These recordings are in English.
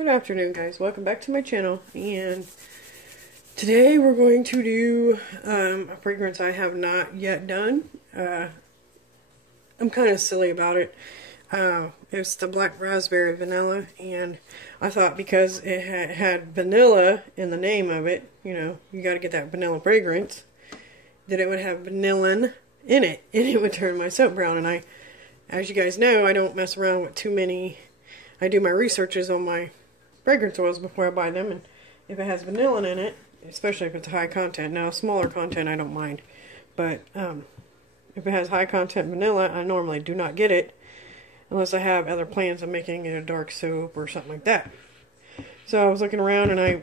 Good afternoon, guys. Welcome back to my channel, and today we're going to do a fragrance I have not yet done. I'm kind of silly about it. It's the Black Raspberry Vanilla, and I thought because it had vanilla in the name of it, you know, you got to get that vanilla fragrance, that it would have vanillin in it, and it would turn my soap brown. And as you guys know, I don't mess around with too many. I do my researches on my fragrance oils before I buy them, and if it has vanillin in it, especially if it's high content. Now, smaller content I don't mind, but if it has high content vanilla, I normally do not get it unless I have other plans of making it a dark soap or something like that. So I was looking around, and I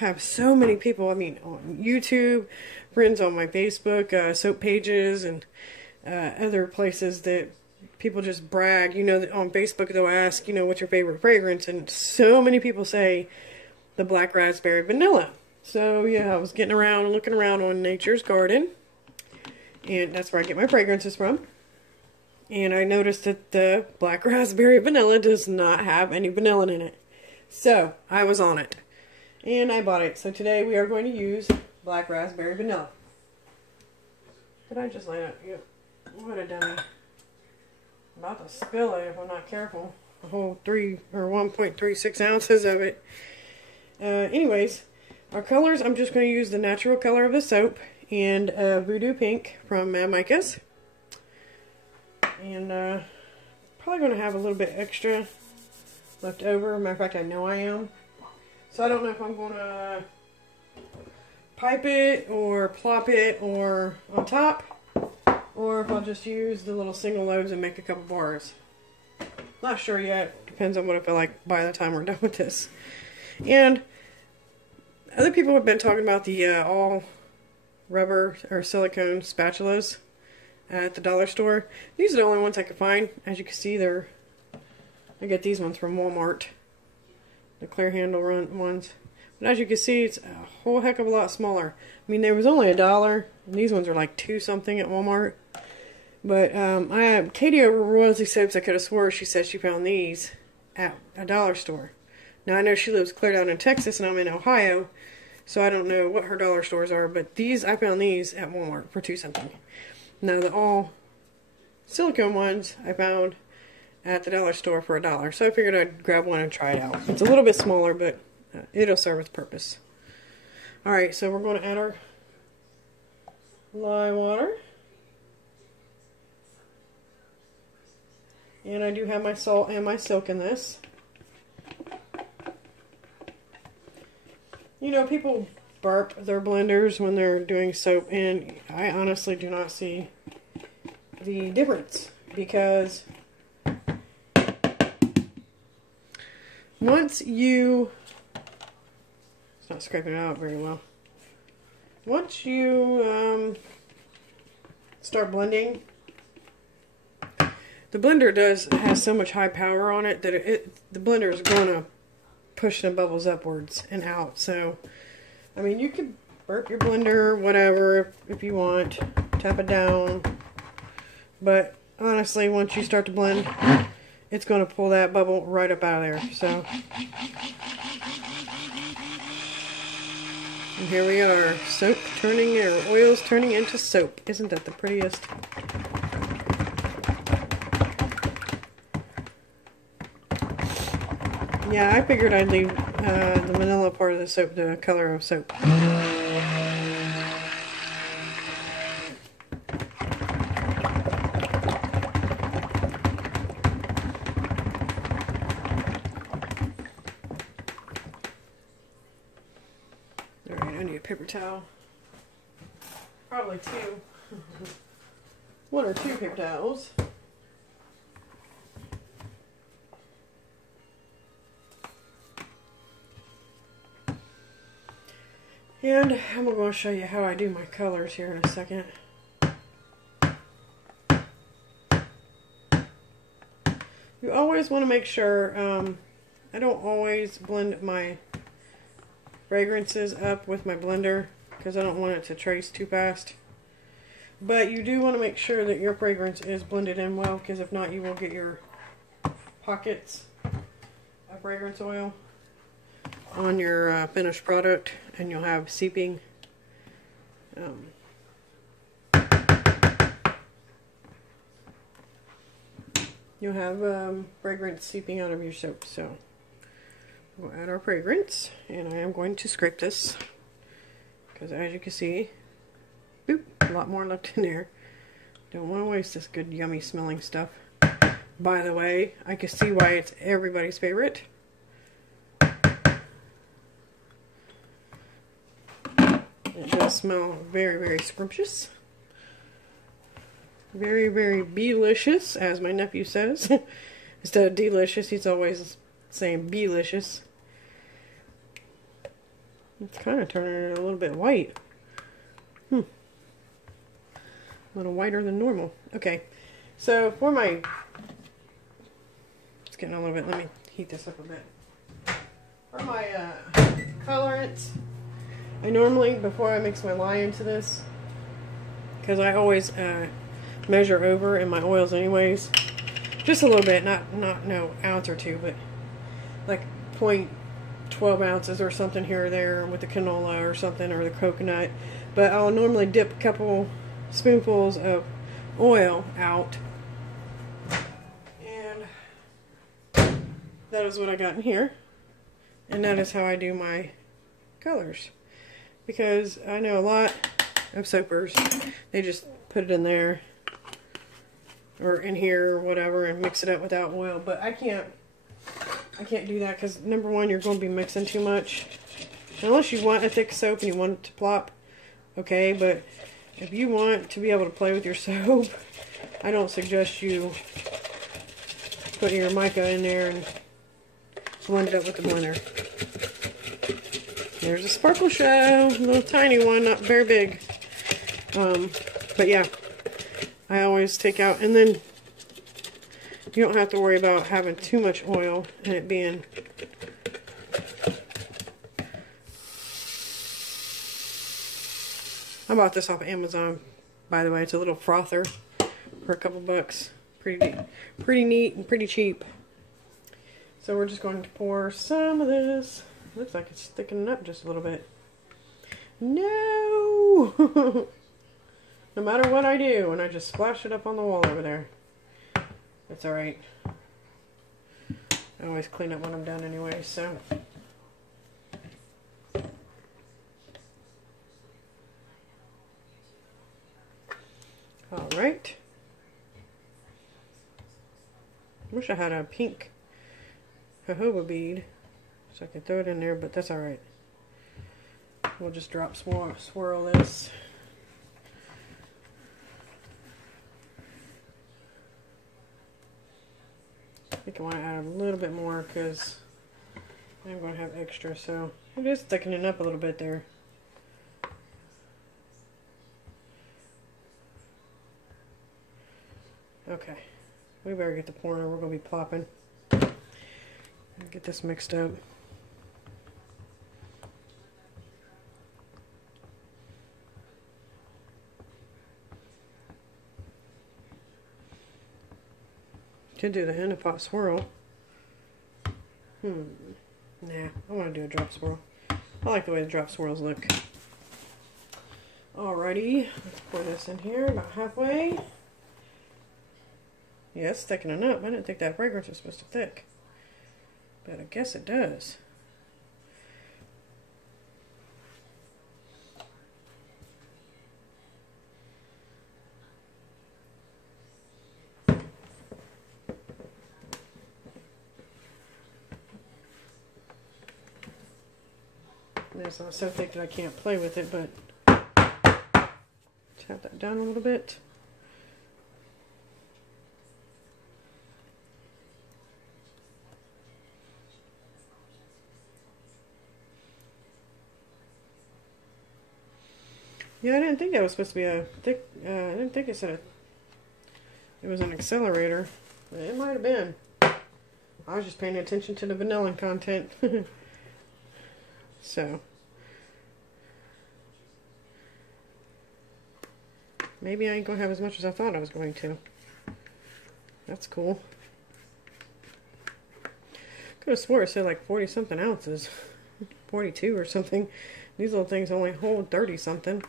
have so many people, I mean, on YouTube, friends on my Facebook, soap pages, and other places that people just brag. You know, on Facebook they'll ask, you know, what's your favorite fragrance, and so many people say the Black Raspberry Vanilla. So yeah, I was getting around and looking around on Nature's Garden, and that's where I get my fragrances from. And I noticed that the Black Raspberry Vanilla does not have any vanillin in it. So I was on it, and I bought it. So today we are going to use Black Raspberry Vanilla. Did I just lay it? Yep. What a dummy. I'm about to spill it if I'm not careful. A whole 1.36 ounces of it. Anyways, our colors, I'm just going to use the natural color of the soap and Voodoo Pink from Mad Micas. And probably going to have a little bit extra left over. Matter of fact, I know I am. So I don't know if I'm going to pipe it or plop it or on top, or if I'll just use the little single loads and make a couple bars. Not sure yet. Depends on what I feel like by the time we're done with this. And other people have been talking about the all rubber or silicone spatulas at the dollar store. These are the only ones I could find. As you can see, I get these ones from Walmart. The clear handle ones. But as you can see, it's a whole heck of a lot smaller. I mean, there was only $1, and these ones are like $2 something at Walmart. But Katie over Royalty Soaps, I could have swore she said she found these at a dollar store. Now, I know she lives clear down in Texas, and I'm in Ohio, so I don't know what her dollar stores are. But I found these at Walmart for $2 something. Now, the all silicone ones I found at the dollar store for $1. So I figured I'd grab one and try it out. It's a little bit smaller, but it'll serve its purpose. Alright, so we're going to add our lye water. And I do have my salt and my silk in this. You know, people burp their blenders when they're doing soap, and I honestly do not see the difference, because once you... It's not scraping it out very well. Once you start blending, the blender has so much high power on it that the blender is going to push the bubbles upwards and out. So, I mean, you could burp your blender, whatever, if you want, tap it down. But honestly, once you start to blend, it's going to pull that bubble right up out of there. So, and here we are, soap turning, or oils turning into soap. Isn't that the prettiest? Yeah, I figured I'd leave the vanilla part of the soap the color of soap. Alright, I need a paper towel. Probably two. One or two paper towels. And I'm going to show you how I do my colors here in a second. You always want to make sure, I don't always blend my fragrances up with my blender because I don't want it to trace too fast. But you do want to make sure that your fragrance is blended in well, because if not, you will get your pockets of fragrance oil on your finished product, and you'll have seeping. You'll have fragrance seeping out of your soap. So we'll add our fragrance, and I am going to scrape this because, as you can see, boop, a lot more left in there. Don't want to waste this good, yummy smelling stuff. By the way, I can see why it's everybody's favorite. It does smell very, very scrumptious. Very, very delicious, as my nephew says. Instead of delicious, he's always saying belicious. It's kind of turning it a little bit white. A little whiter than normal. Okay, so for my... It's getting a little bit... Let me heat this up a bit. For my colorants, I normally, before I mix my lye into this, because I always measure over in my oils anyways, just a little bit, not no ounce or two, but like 0.12 ounces or something here or there with the canola or something, or the coconut. But I'll normally dip a couple spoonfuls of oil out, and that is what I got in here, and that is how I do my colors, because I know a lot of soapers, they just put it in there or in here or whatever and mix it up without oil, but I can't do that, because number one, you're going to be mixing too much, unless you want a thick soap and you want it to plop, okay, but if you want to be able to play with your soap, I don't suggest you putting your mica in there and blend it up with the blender. There's a sparkle show, a little tiny one, not very big. But yeah, I always take out, and then you don't have to worry about having too much oil and it being I bought this off of Amazon, by the way. It's a little frother for a couple bucks. Pretty neat and pretty cheap. So we're just going to pour some of this. Looks like it's thickening up just a little bit. No! No matter what I do, and I just splash it up on the wall over there. It's alright. I always clean up when I'm done anyway, so. Alright. Wish I had a pink jojoba bead so I could throw it in there, but that's alright. We'll just drop swirl this. I think I want to add a little bit more because I'm going to have extra, so I'm just thickening up a little bit there. Okay, we better get the pouring. We're going to be plopping. Get this mixed up. Could do the in a pot swirl. Nah, I want to do a drop swirl. I like the way the drop swirls look. Alrighty, let's pour this in here about halfway. Yeah, it's thickening up. I didn't think that fragrance was supposed to thick, but I guess it does. It's not so thick that I can't play with it, but tap that down a little bit. Yeah, I didn't think that was supposed to be a thick, I didn't think it said it was an accelerator. It might have been. I was just paying attention to the vanilla content. So, maybe I ain't going to have as much as I thought I was going to. That's cool. Could have swore it said like 40 something ounces. 42 or something. These little things only hold 30 something.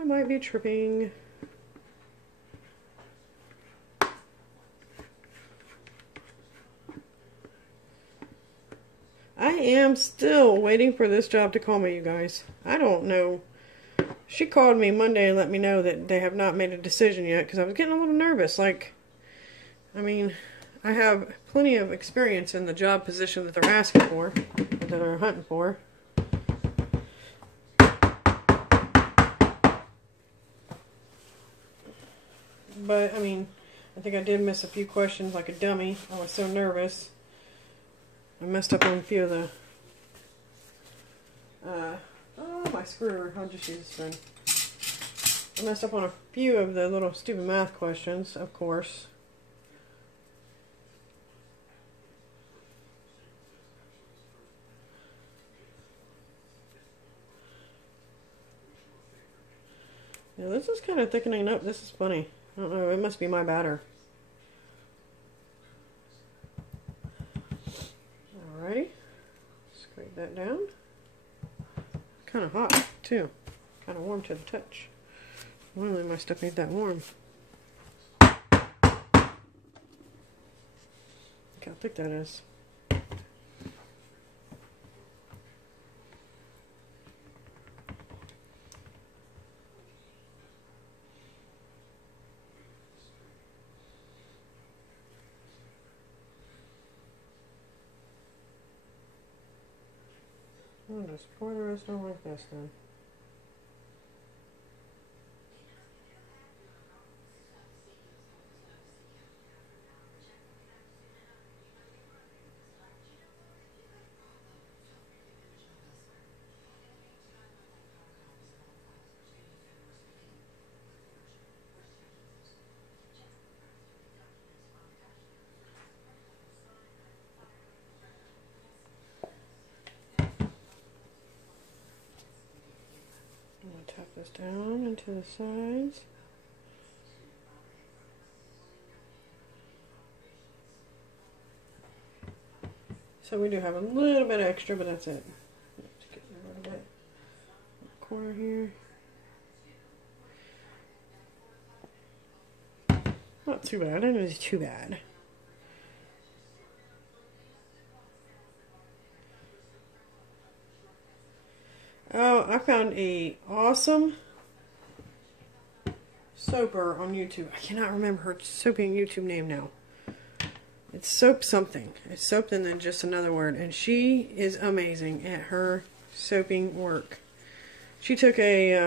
I might be tripping. I am still waiting for this job to call me, you guys. I don't know. She called me Monday and let me know that they have not made a decision yet because I was getting a little nervous. Like, I mean, I have plenty of experience in the job position that they're asking for, that they're hunting for. But, I mean, I think I did miss a few questions like a dummy. I was so nervous. I messed up on a few of the... oh, my screwer. I'll just use this one. I messed up on a few of the little stupid math questions, of course. Yeah, this is kind of thickening up. This is funny. I don't know. It must be my batter. Alrighty. Scrape that down. Kind of hot, too. Kind of warm to the touch. Normally my stuff ain't that warm. Look how thick that is. I'll just pour the rest on like this then. I'm going to tap this down into the sides. So we do have a little bit extra, but that's it. Just get a little bit corner here. Not too bad. It is too bad. Oh, I found a awesome soaper on YouTube. I cannot remember her soaping YouTube name now. It's Soap something. It's Soap and then just another word. And she is amazing at her soaping work. She took a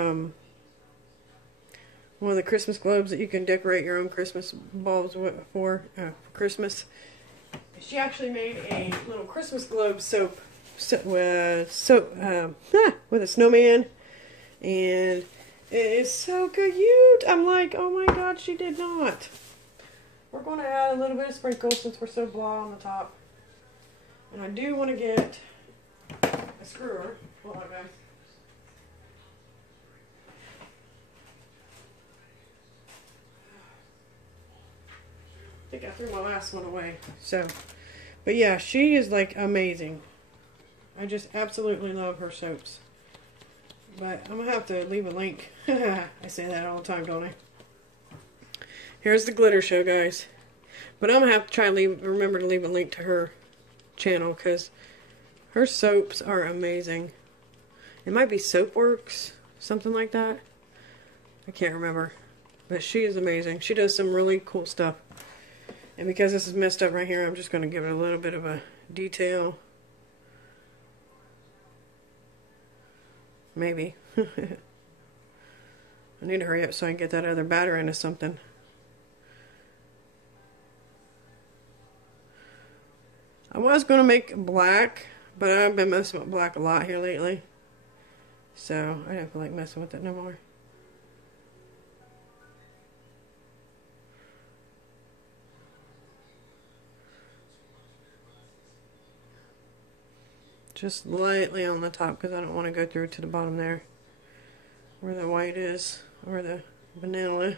one of the Christmas globes that you can decorate your own Christmas bulbs for Christmas. She actually made a little Christmas globe soap. With a snowman, and it is so cute. I'm like, oh my god, she did not. We're going to add a little bit of sprinkle since we're so blah on the top, and I do want to get a screwer. Hold on, guys. I think I threw my last one away. So, but yeah, she is like amazing. I just absolutely love her soaps. But I'm going to have to leave a link. I say that all the time, don't I? Here's the glitter show, guys. But I'm going to have to try and remember to leave a link to her channel because her soaps are amazing. It might be Soapworks, something like that. I can't remember. But she is amazing. She does some really cool stuff. And because this is messed up right here, I'm just going to give it a little bit of a detail. Maybe. I need to hurry up so I can get that other batter into something. I was going to make black, but I've been messing with black a lot here lately. So I don't feel like messing with it no more. Just lightly on the top because I don't want to go through to the bottom there where the white is, or the vanilla.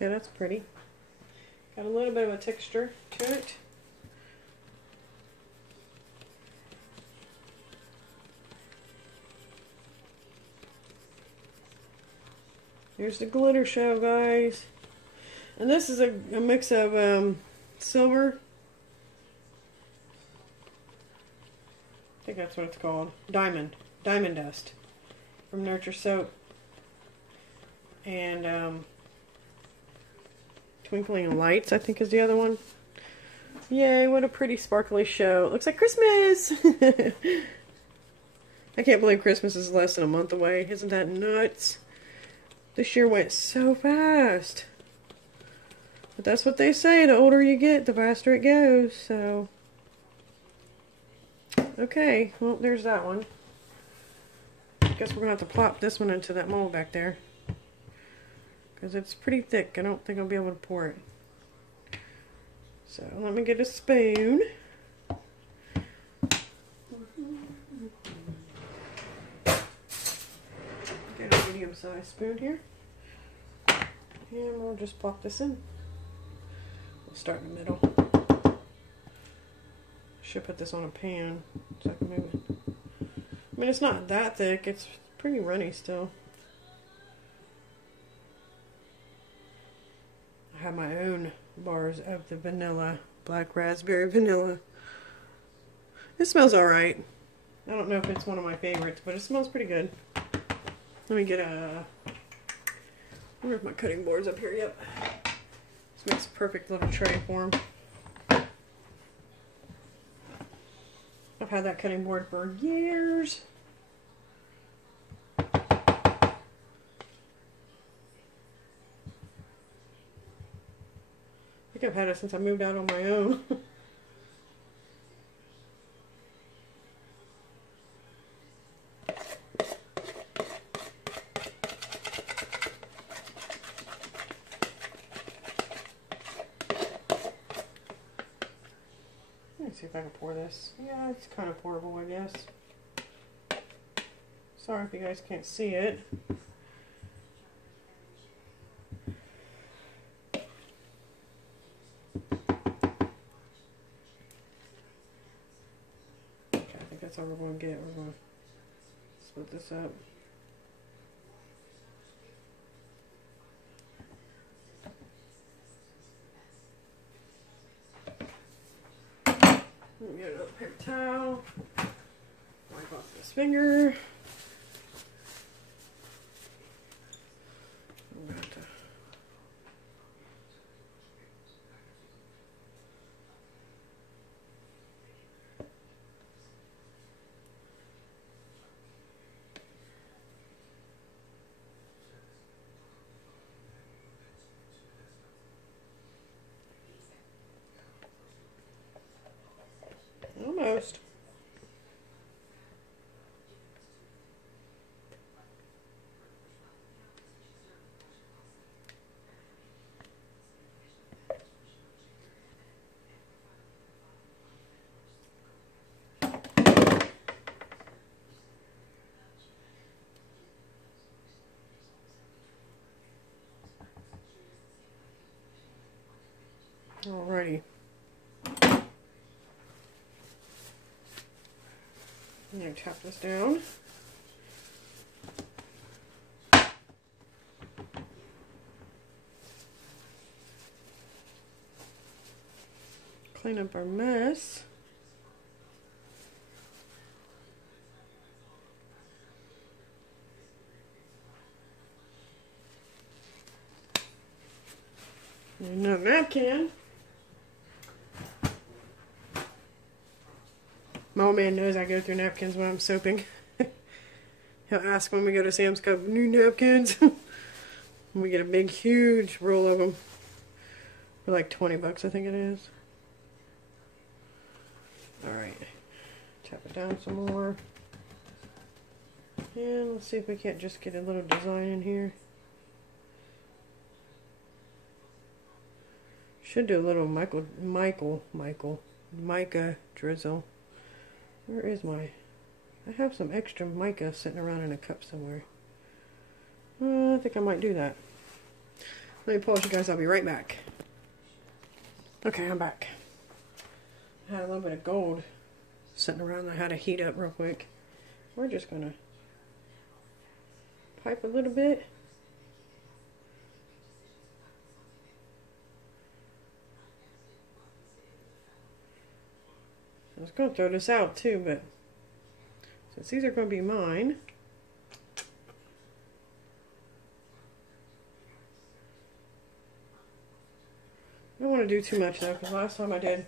Okay, that's pretty. Got a little bit of a texture to it. Here's the glitter show, guys. And this is a mix of silver. I think that's what it's called. Diamond dust from Nurture Soap. And Twinkling Lights, I think, is the other one. Yay, what a pretty sparkly show. It looks like Christmas! I can't believe Christmas is less than a month away. Isn't that nuts? This year went so fast. But that's what they say. The older you get, the faster it goes. So, okay. Well, there's that one. I guess we're going to have to plop this one into that mold back there. Because it's pretty thick. I don't think I'll be able to pour it. So, let me get a spoon. Get a medium-sized spoon here. And we'll just plop this in. We'll start in the middle. Should put this on a pan so I can move it. I mean, it's not that thick. It's pretty runny still. I have my own bars of the vanilla, black raspberry vanilla. It smells alright. I don't know if it's one of my favorites, but it smells pretty good. Let me get a... Where's my cutting boards up here? Yep. This makes a perfect little tray for them. I've had that cutting board for years. I think I've had it since I moved out on my own. Let me see if I can pour this. Yeah, it's kind of pourable, I guess. Sorry if you guys can't see it. Okay, I think that's all we're going to get. We're going to split this up. Get another paper towel. Wipe off this finger. I'm going to almost. Alrighty. I'm going to tap this down. Clean up our mess. Another napkin. My old man knows I go through napkins when I'm soaping. He'll ask when we go to Sam's Club, new napkins. We get a big, huge roll of them for like 20 bucks, I think it is. Alright, tap it down some more. And let's see if we can't just get a little design in here. Should do a little mica drizzle. Where is my... I have some extra mica sitting around in a cup somewhere. I think I might do that. Let me pause you guys. I'll be right back. Okay, I'm back. I had a little bit of gold sitting around. I had to heat up real quick. We're just going to pipe a little bit. I was going to throw this out too, but since these are going to be mine, I don't want to do too much though, because last time I did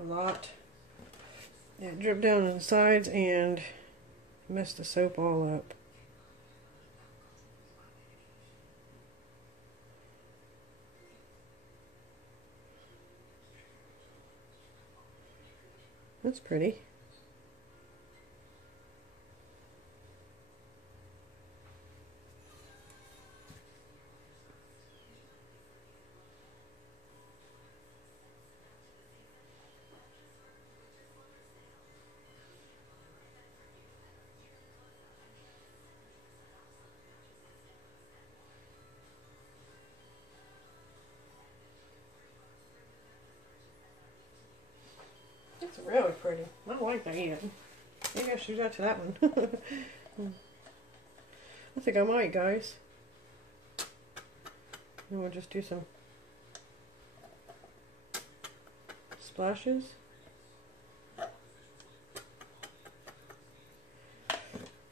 a lot. It dripped down on the sides and messed the soap all up. That's pretty. It's really pretty. I don't like that yet. Maybe I should do that to that one. I think I might, guys. And we'll just do some splashes.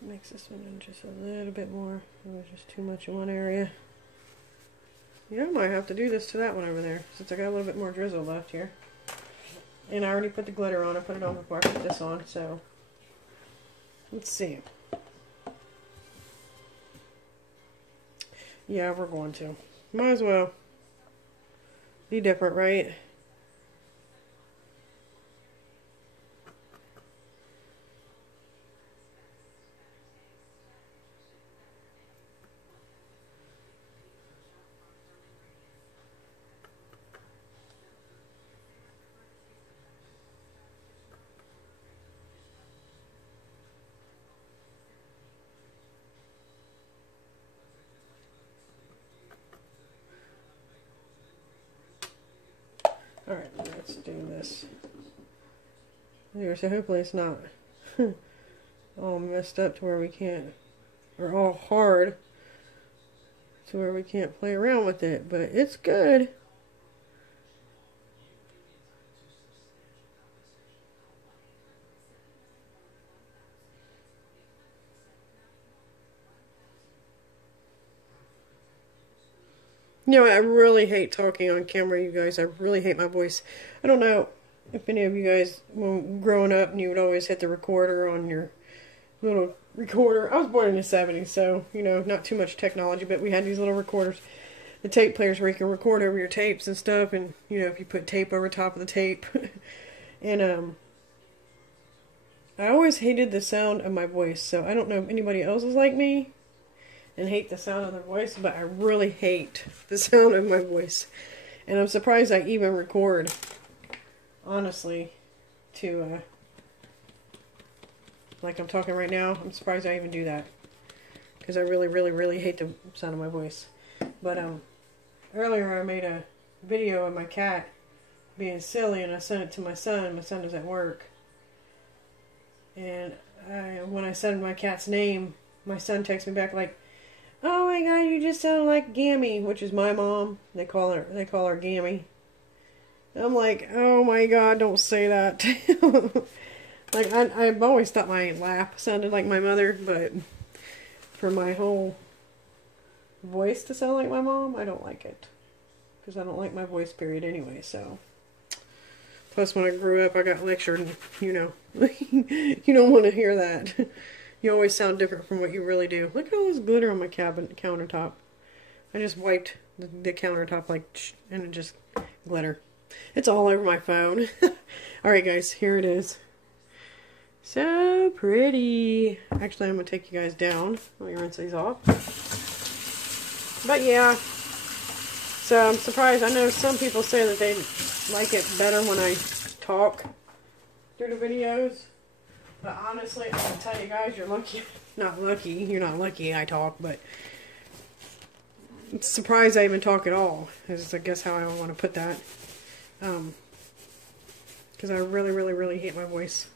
Makes this one just a little bit more. It was just too much in one area. Yeah, I might have to do this to that one over there, since I got a little bit more drizzle left here. And I already put the glitter on. I put it on before I put this on, so let's see. Yeah, we're going to. Might as well be different, right? Alright, let's do this. There, so hopefully it's not all messed up to where we can't, or all hard to where we can't play around with it, but it's good. You know, I really hate talking on camera, you guys. I really hate my voice. I don't know if any of you guys, when growing up, and you would always hit the recorder on your little recorder. I was born in the 70s, so, you know, not too much technology, but we had these little recorders, the tape players where you can record over your tapes and stuff, and, you know, if you put tape over top of the tape. And, I always hated the sound of my voice, so I don't know if anybody else is like me and hate the sound of their voice, but I really hate the sound of my voice. And I'm surprised I even record, honestly, to, like I'm talking right now. I'm surprised I even do that, because I really, really, really hate the sound of my voice. But, earlier I made a video of my cat being silly, and I sent it to my son. My son is at work. And when I said my cat's name, my son texted me back like, "Oh my God, you just sound like Gammy," which is my mom. They call her Gammy. I'm like, oh my God, don't say that. Like, I've always thought my laugh sounded like my mother, but for my whole voice to sound like my mom, I don't like it. Because I don't like my voice, period, anyway, so. Plus, when I grew up, I got lectured, and, you know, you don't want to hear that. You always sound different from what you really do. Look at all this glitter on my countertop. I just wiped the countertop like, and it just glitter. It's all over my phone. Alright guys, here it is. So pretty. Actually, I'm going to take you guys down. Let me rinse these off. But yeah. So I'm surprised. I know some people say that they like it better when I talk through the videos. But honestly, I'm going to tell you guys, you're lucky. Not lucky. You're not lucky I talk, but surprised I even talk at all, is I guess how I want to put that. Because I really, really, really hate my voice.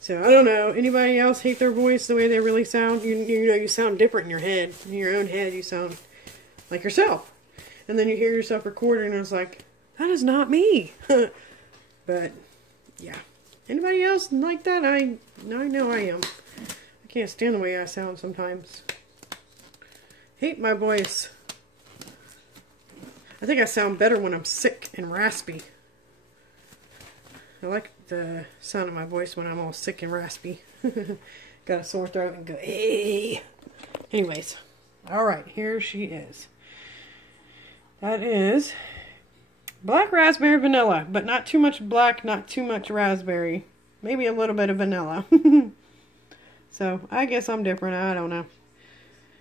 So, I don't know. Anybody else hate their voice the way they really sound? You know, you sound different in your head. In your own head, you sound like yourself. And then you hear yourself recording and it's like, that is not me. But, yeah. Anybody else like that? I know I am. I can't stand the way I sound sometimes. Hate my voice. I think I sound better when I'm sick and raspy. I like the sound of my voice when I'm all sick and raspy. Got a sore throat and go, hey. Anyways, alright, here she is. That is black raspberry vanilla, but not too much black, not too much raspberry. Maybe a little bit of vanilla. So, I guess I'm different, I don't know.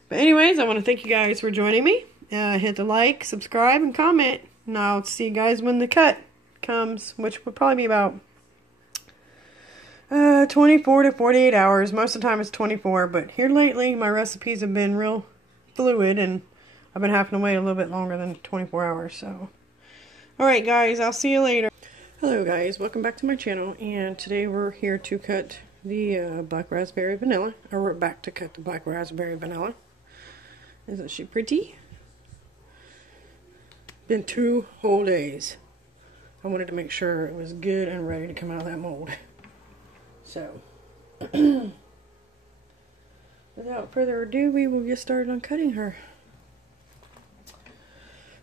But anyways, I want to thank you guys for joining me. Hit the like, subscribe, and comment. And I'll see you guys when the cut comes, which will probably be about 24 to 48 hours. Most of the time it's 24, but here lately my recipes have been real fluid and I've been having to wait a little bit longer than 24 hours. So, alright guys, I'll see you later. Hello guys, welcome back to my channel, and today we're here to cut the black raspberry vanilla. Or we're back to cut the black raspberry vanilla. Isn't she pretty? Been 2 whole days. I wanted to make sure it was good and ready to come out of that mold. So, without further ado, we will get started on cutting her.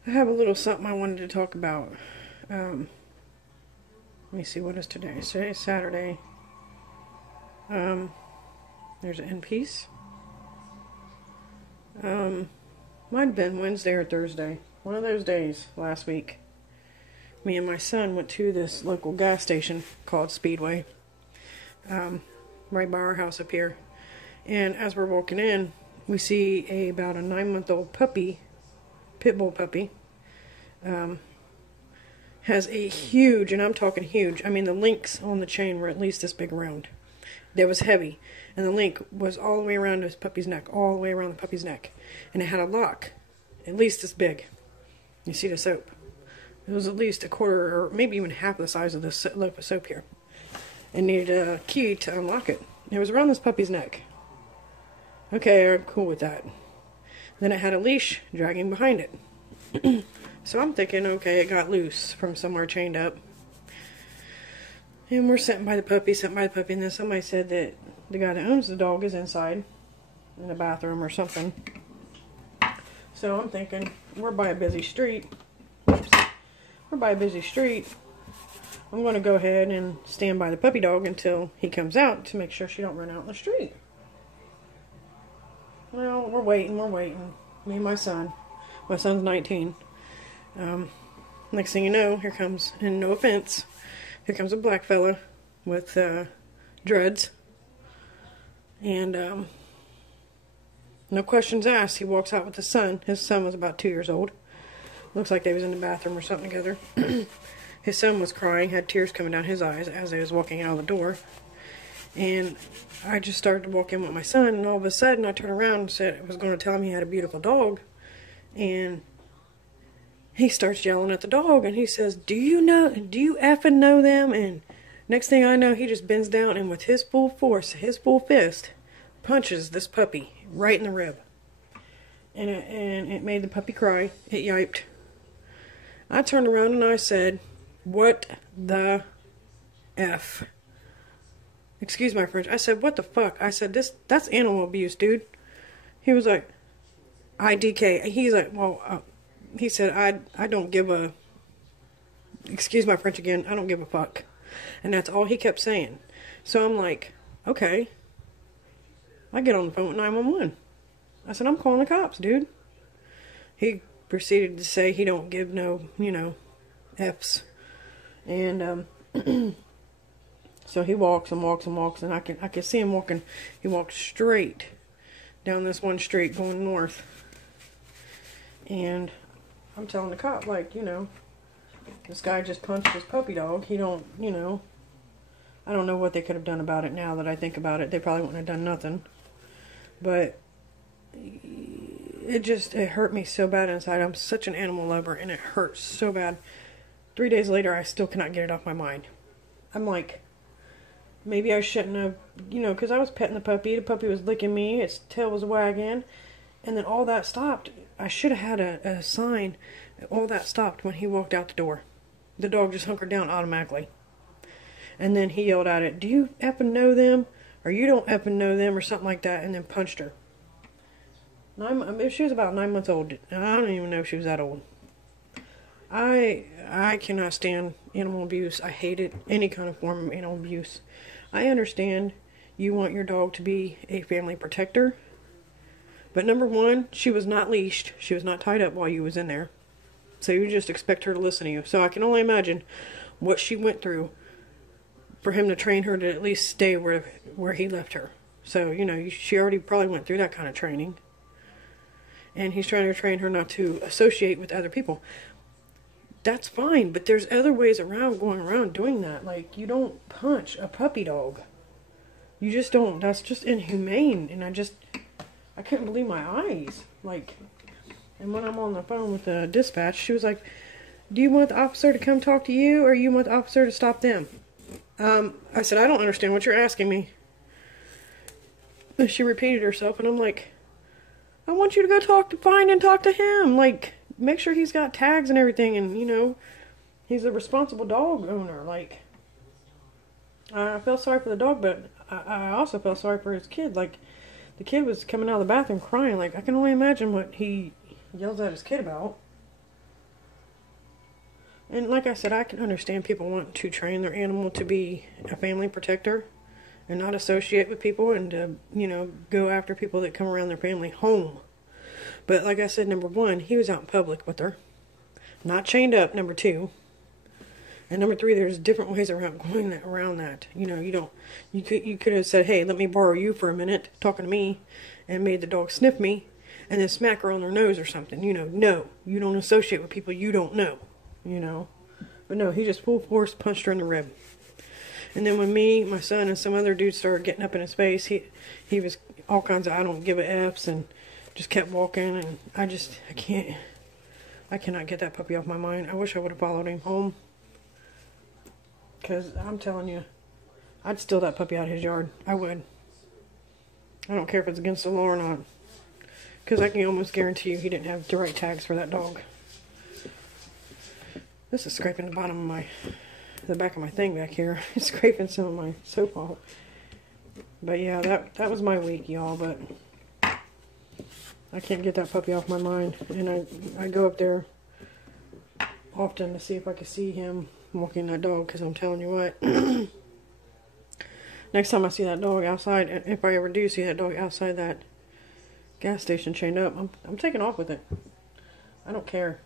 I have a little something I wanted to talk about. Let me see, what is today? Today's Saturday. There's an end piece. Might have been Wednesday or Thursday. One of those days last week. Me and my son went to this local gas station called Speedway, right by our house up here. And as we're walking in, we see about a 9-month-old puppy, pit bull puppy, has a huge, and I'm talking huge, I mean the links on the chain were at least this big around. That was heavy, and the link was all the way around this puppy's neck, all the way around the puppy's neck. And it had a lock, at least this big. You see the soap. It was at least a quarter or maybe even half the size of this loaf of soap here. And needed a key to unlock it. It was around this puppy's neck. Okay, I'm cool with that. Then it had a leash dragging behind it. So I'm thinking, okay, it got loose from somewhere chained up. And we're sitting by the puppy, and then somebody said that the guy that owns the dog is inside in the bathroom or something. So I'm thinking, we're by a busy street. We're by a busy street. I'm going to go ahead and stand by the puppy dog until he comes out to make sure she don't run out in the street. Well, we're waiting. Me and my son. My son's 19. Next thing you know, here comes, and no offense, here comes a black fella with dreads. And no questions asked. He walks out with his son. His son was about 2 years old. Looks like they was in the bathroom or something together. His son was crying, had tears coming down his eyes as he was walking out of the door. And I just started to walk in with my son, and all of a sudden I turned around and said I was going to tell him he had a beautiful dog. And he starts yelling at the dog, and he says, do you effing know them? And next thing I know, he just bends down and with his full force, his full fist, punches this puppy right in the rib. And it made the puppy cry. It yiped. I turned around and I said, what the F? Excuse my French. I said, what the fuck? I said, that's animal abuse, dude. He was like, IDK. He's like, well, he said, I don't give a, excuse my French again, I don't give a fuck. And that's all he kept saying. So I'm like, okay. I get on the phone with 911. I said, I'm calling the cops, dude. He proceeded to say he don't give no, F's. And, so he walks and walks and walks, and I can see him walking. He walks straight down this one street going north. And I'm telling the cop, like, this guy just punched his puppy dog. He don't, I don't know what they could have done about it now that I think about it. They probably wouldn't have done nothing. But it hurt me so bad inside. I'm such an animal lover, and it hurts so bad. 3 days later, I still cannot get it off my mind. I'm like, maybe I shouldn't have, because I was petting the puppy was licking me, its tail was wagging, and then all that stopped. I should have had a sign. All that stopped when he walked out the door. The dog just hunkered down automatically. And then he yelled at it, "Do you effing know them? Or you don't effing know them," or something like that, and then punched her. She was about 9 months old. I don't even know if she was that old. I cannot stand animal abuse. I hate it. Any kind of form of animal abuse. I understand you want your dog to be a family protector. But number one, she was not leashed. She was not tied up while you was in there. So you just expect her to listen to you. So I can only imagine what she went through for him to train her to at least stay where he left her. So, she already probably went through that kind of training. And he's trying to train her not to associate with other people. That's fine, but there's other ways going around doing that. Like, you don't punch a puppy dog. You just don't. That's just inhumane. And I couldn't believe my eyes. Like, and when I'm on the phone with the dispatch, she was like, "Do you want the officer to come talk to you, or you want the officer to stop them?" I said, "I don't understand what you're asking me." And she repeated herself, and I'm like, "I want you to go talk to him. Like, make sure he's got tags and everything, and, he's a responsible dog owner." Like, I felt sorry for the dog, but I also felt sorry for his kid. Like, the kid was coming out of the bathroom crying. Like, I can only imagine what he yells at his kid about. And like I said, I can understand people want to train their animal to be a family protector and not associate with people and to, go after people that come around their family home. But like I said, number one, he was out in public with her. Not chained up, number two. And number three, there's different ways around that. You could have said, "Hey, let me borrow you for a minute," talking to me, and made the dog sniff me, and then smack her on her nose or something. No, you don't associate with people you don't know. But no, he just full force punched her in the rib. And then when me, my son, and some other dudes started getting up in his face, he was all kinds of "I don't give a F's" and just kept walking. And I cannot get that puppy off my mind. I wish I would have followed him home. Because I'm telling you, I'd steal that puppy out of his yard. I would. I don't care if it's against the law or not. Because I can almost guarantee you he didn't have the right tags for that dog. This is scraping the bottom of the back of my thing back here. It's scraping some of my soap off. But yeah, that was my week, y'all. But I can't get that puppy off my mind. And I go up there often to see if I can see him walking that dog, because I'm telling you what, next time I see that dog outside, if I ever do see that dog outside that gas station chained up, I'm taking off with it. I don't care.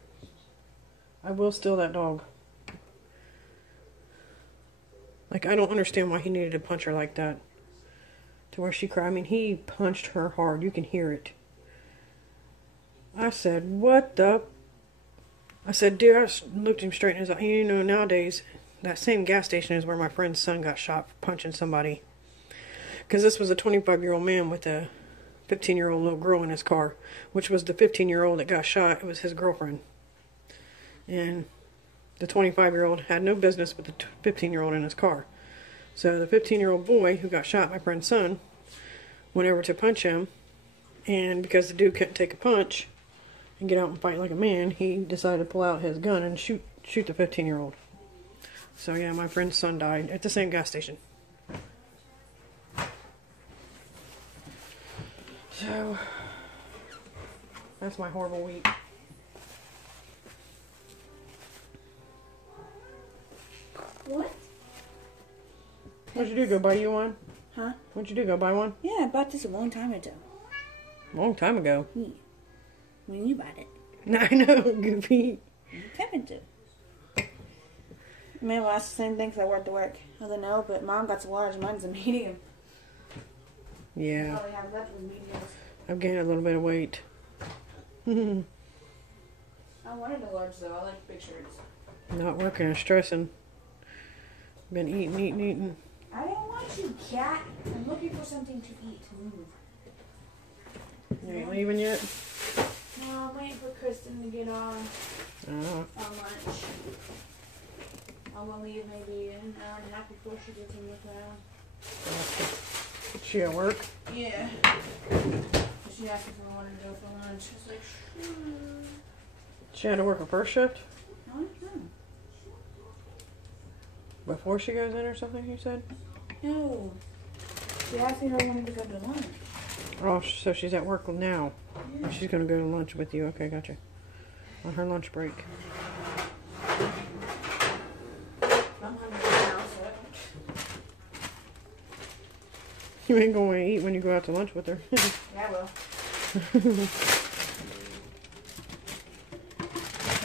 I will steal that dog. Like, I don't understand why he needed to punch her like that, to where she cried. I mean, he punched her hard. You can hear it. I said, "What the?" I said, "Dude," I looked him straight in his eye. Nowadays, that same gas station is where my friend's son got shot for punching somebody. Because this was a 25-year-old man with a 15-year-old little girl in his car, which was the 15-year-old that got shot. It was his girlfriend. And the 25-year-old had no business with the 15-year-old in his car. So the 15-year-old boy who got shot, my friend's son, went over to punch him. And because the dude couldn't take a punch and get out and fight like a man, he decided to pull out his gun and shoot the 15-year-old. So yeah, my friend's son died at the same gas station. So that's my horrible week. What? What'd you do, go buy you one? Huh? What'd you do, go buy one? Yeah, I bought this a long time ago. Long time ago. Yeah. When you bought it. I know, Goofy. Kevin did. Maybe well, that's the same thing because I work to work. I don't know, but Mom got a large, mine's a medium. Yeah. Probably have left with mediums. I've gained a little bit of weight. I wanted a large though. I like big shirts. Not working and stressing. Been eating. I don't want you, cat. I'm looking for something to eat. Move. You ain't leaving yet? No, I'm waiting for Kristen to get on lunch. I'm gonna leave maybe an hour and a half before she gets in with town. Is she at work? Yeah. She asked if I wanted to go for lunch. I was like, sure. She had to work a first shift? I don't know. Before she goes in or something, you said? No. She asked me if I wanted to go to lunch. Oh, so she's at work now. Yeah. She's going to go to lunch with you. Okay, gotcha. On her lunch break. I'm hungry now, so You ain't going to eat when you go out to lunch with her. yeah, I will.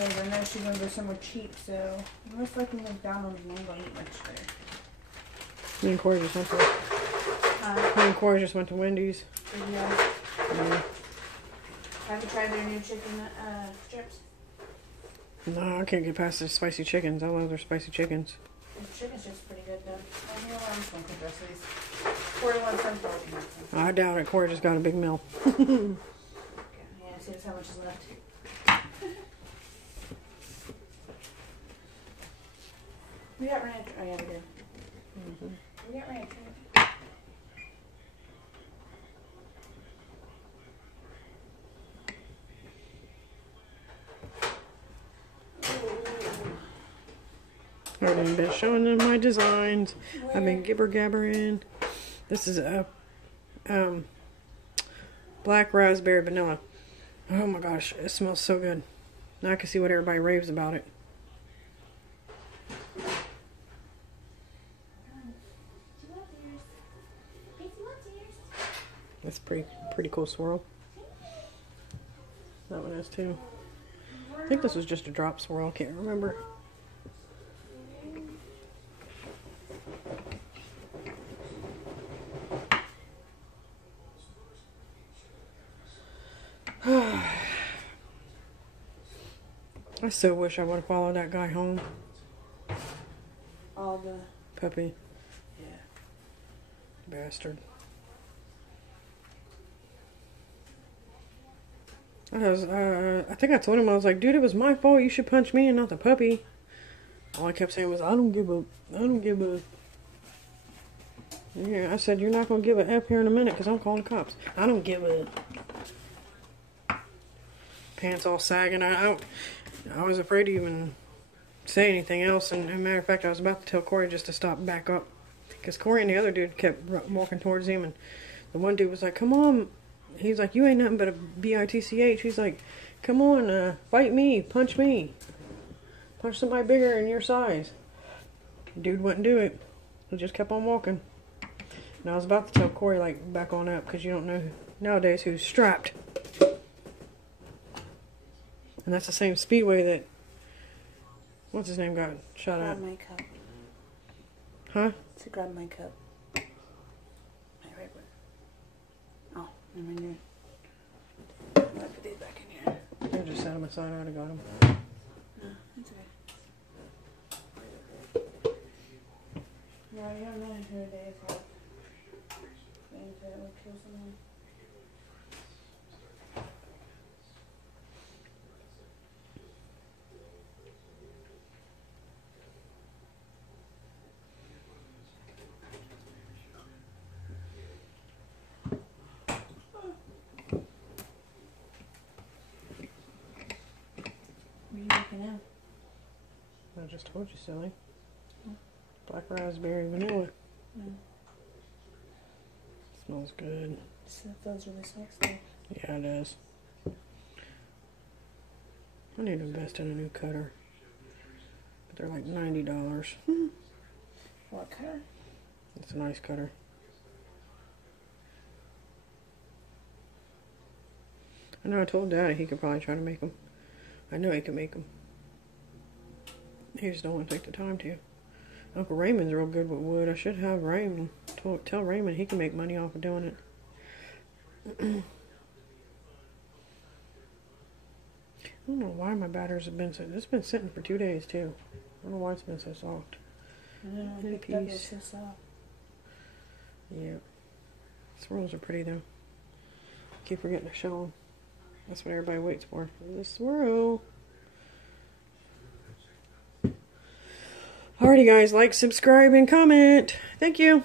Because I know she's gonna go somewhere cheap, so most likely McDonald's, and I'm gonna eat much there. Me and Corey just went to. Me and Corey just went to Wendy's. Yeah. Yeah. Have you tried their new chicken strips? No, I can't get past the spicy chickens. I love their spicy chickens. The chicken strips pretty good though. Oh, you know what? I'm just gonna cook the rest of these. 41 cents for it. I doubt it. Corey just got a big meal. Okay. Yeah, see how much is left. We got ranch. Oh yeah, we do. We got ranch. I've been showing them my designs. I've been gibber gabbering. This is a black raspberry vanilla. Oh my gosh, it smells so good. Now I can see what everybody raves about it. That's pretty cool swirl. That one is too. I think this was just a drop swirl. I can't remember. I so wish I would have followed that guy home. All the Puppy. yeah. Bastard. I think I told him, I was like, dude, it was my fault. You should punch me and not the puppy. All I kept saying was, I don't give a. I don't give a. Yeah, I said, you're not going to give a F here in a minute because I'm calling the cops. I don't give a. Pants all sagging. I was afraid to even say anything else. And as a matter of fact, I was about to tell Corey just to stop, back up. Because Corey and the other dude kept walking towards him. And the one dude was like, come on. He's like, you ain't nothing but a bitch. He's like, come on, fight me, punch me. Punch somebody bigger in your size. The dude wouldn't do it. He just kept on walking. And I was about to tell Corey, like, back on up, because you don't know nowadays who's strapped. And that's the same Speedway that, what's his name, got shot at. Grab my cup. Huh? To grab my cup. My right one. Oh, never mind. I'll put these back in here. I just set him aside. I would have got him. No, that's okay. No, you don't know who it is. Maybe that would kill someone. What are you looking at? I just told you, silly. Black raspberry vanilla. Mm. Smells good. So it feels really sexy. Yeah, it does. I need to invest in a new cutter. But they're like $90. What color? It's a nice cutter. I know I told Daddy he could probably try to make them. I know he could make them. He just don't want to take the time to. Uncle Raymond's real good with wood. I should have Raymond. Tell Raymond he can make money off of doing it. I don't know why my batters have been so... It's been sitting for 2 days, too. I don't know why it's been so soft. I don't know. In I picked up peace. it's so soft. Yeah. Swirls are pretty, though. keep forgetting to show them. That's what everybody waits for the swirl. Alrighty guys, like, subscribe, and comment. Thank you.